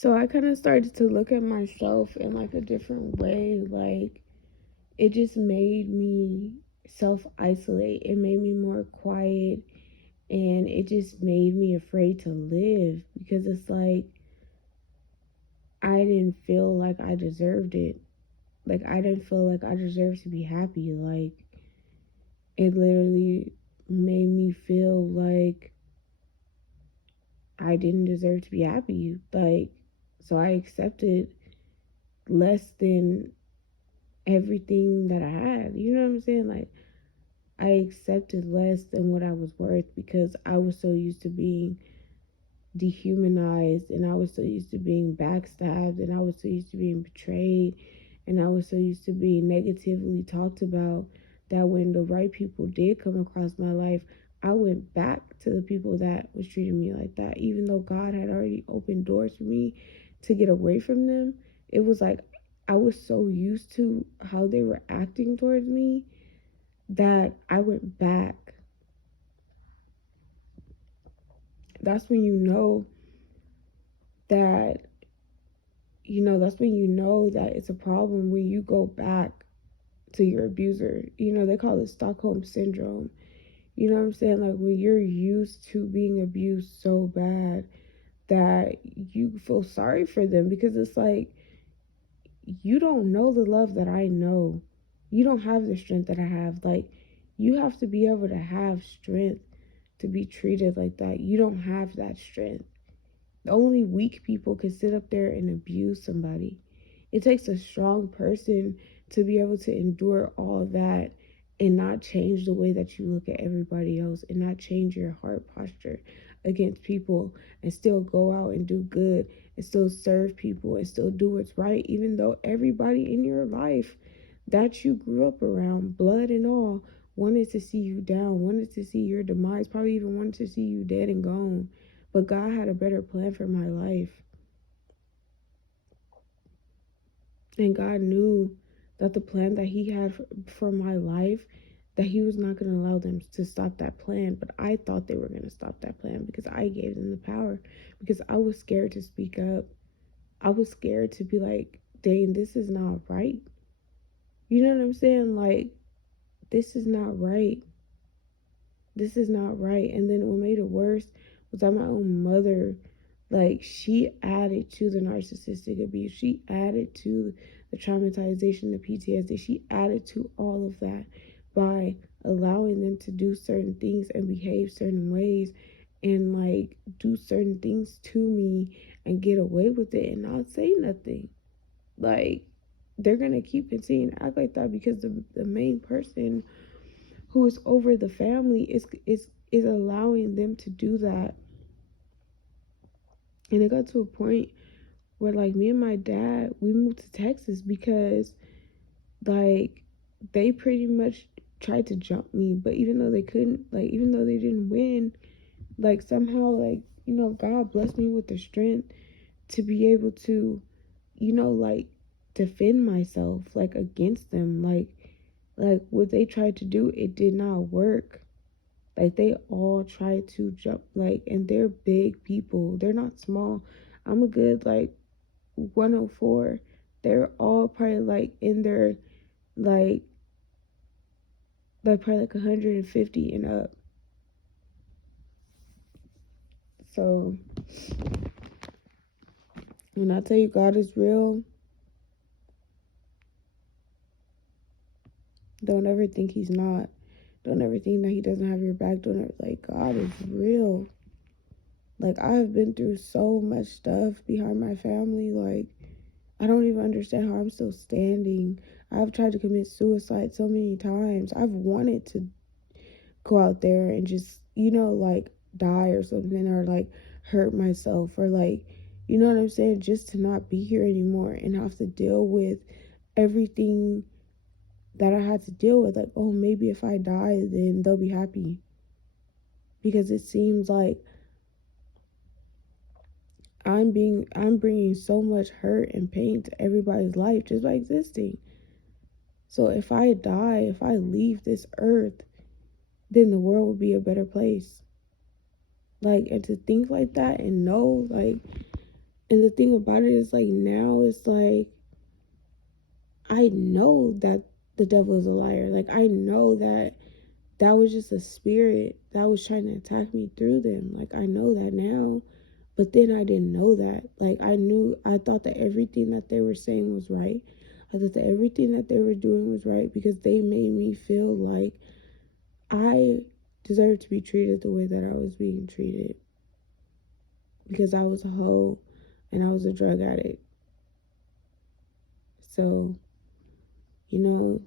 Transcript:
So I kind of started to look at myself in like a different way. Like it just made me self isolate. It made me more quiet, and it just made me afraid to live because it's like I didn't feel like I deserved it. Like I didn't feel like I deserved to be happy. Like it literally made me feel like I didn't deserve to be happy. Like so I accepted less than everything that I had. You know what I'm saying? Like I accepted less than what I was worth because I was so used to being dehumanized, and I was so used to being backstabbed, and I was so used to being betrayed, and I was so used to being negatively talked about that when the right people did come across my life, I went back to the people that was treating me like that. Even though God had already opened doors for me to get away from them, it was like I was so used to how they were acting towards me that I went back. That's when you know that that's when you know that it's a problem when you go back to your abuser. They call it Stockholm syndrome. You know what I'm saying? Like when you're used to being abused so bad that you feel sorry for them because it's like you don't know the love that I know. You don't have the strength that I have. Like you have to be able to have strength to be treated like that. You don't have that strength. Only weak people can sit up there and abuse somebody. It takes a strong person to be able to endure all that and not change the way that you look at everybody else and not change your heart posture against people and still go out and do good and still serve people and still do what's right, even though everybody in your life that you grew up around, blood and all, wanted to see you down, wanted to see your demise, probably even wanted to see you dead and gone. But God had a better plan for my life. And God knew that the plan that He had for my life, that He was not going to allow them to stop that plan. But I thought they were going to stop that plan because I gave them the power. Because I was scared to speak up. I was scared to be like, dang, this is not right. You know what I'm saying? Like, this is not right. This is not right. And then what made it worse was that my own mother, like, she added to the narcissistic abuse. She added to the traumatization, the PTSD. She added to all of that by allowing them to do certain things and behave certain ways and, like, do certain things to me and get away with it and not say nothing. Like, they're going to keep continuing to act like that because the main person who is over the family is allowing them to do that. And it got to a point where like me and my dad, we moved to Texas because like they pretty much tried to jump me, but even though they couldn't, like even though they didn't win, like somehow, like God blessed me with the strength to be able to like defend myself like against them. Like what they tried to do, it did not work. Like they all try to jump, like, and they're big people. They're not small. I'm a good like 104. They're all probably like in their like probably like 150 and up. So when I tell you God is real, don't ever think He's not. Don't ever think that He doesn't have your back. Don't ever, like, God is real. Like I've been through so much stuff behind my family. Like I don't even understand how I'm still standing. I've tried to commit suicide so many times. I've wanted to go out there and just, like die or something, or like hurt myself, or like, you know what I'm saying? Just to not be here anymore and have to deal with everything that I had to deal with. Like, oh, maybe if I die, then they'll be happy. Because it seems like I'm bringing so much hurt and pain to everybody's life just by existing. So if I die, if I leave this earth, then the world will be a better place. Like, and to think like that and know, like, And the thing about it is, like, now it's like, I know that the devil is a liar. Like, I know that that was just a spirit that was trying to attack me through them. Like, I know that now. But then I didn't know that. Like, I thought that everything that they were saying was right. I thought that everything that they were doing was right because they made me feel like I deserved to be treated the way that I was being treated because I was a hoe and I was a drug addict. So, you know,